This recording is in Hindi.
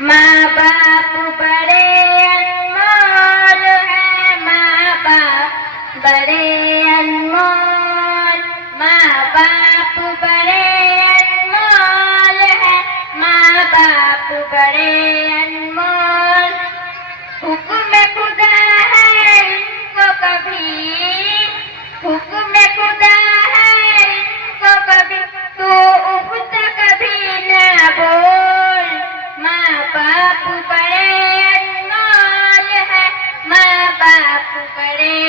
माँ बाप बड़े अनमोल है, माँ बाप बड़े अनमोल, माँ बाप बड़े अनमोल है, माँ बाप बड़े अनमोल। हुक्म खुदा है इनको कभी, हुक्म खुदा है इनको कभी, तू उठ कभी न बोल। माँ बाप बड़े अनमोल है, माँ बाप बड़े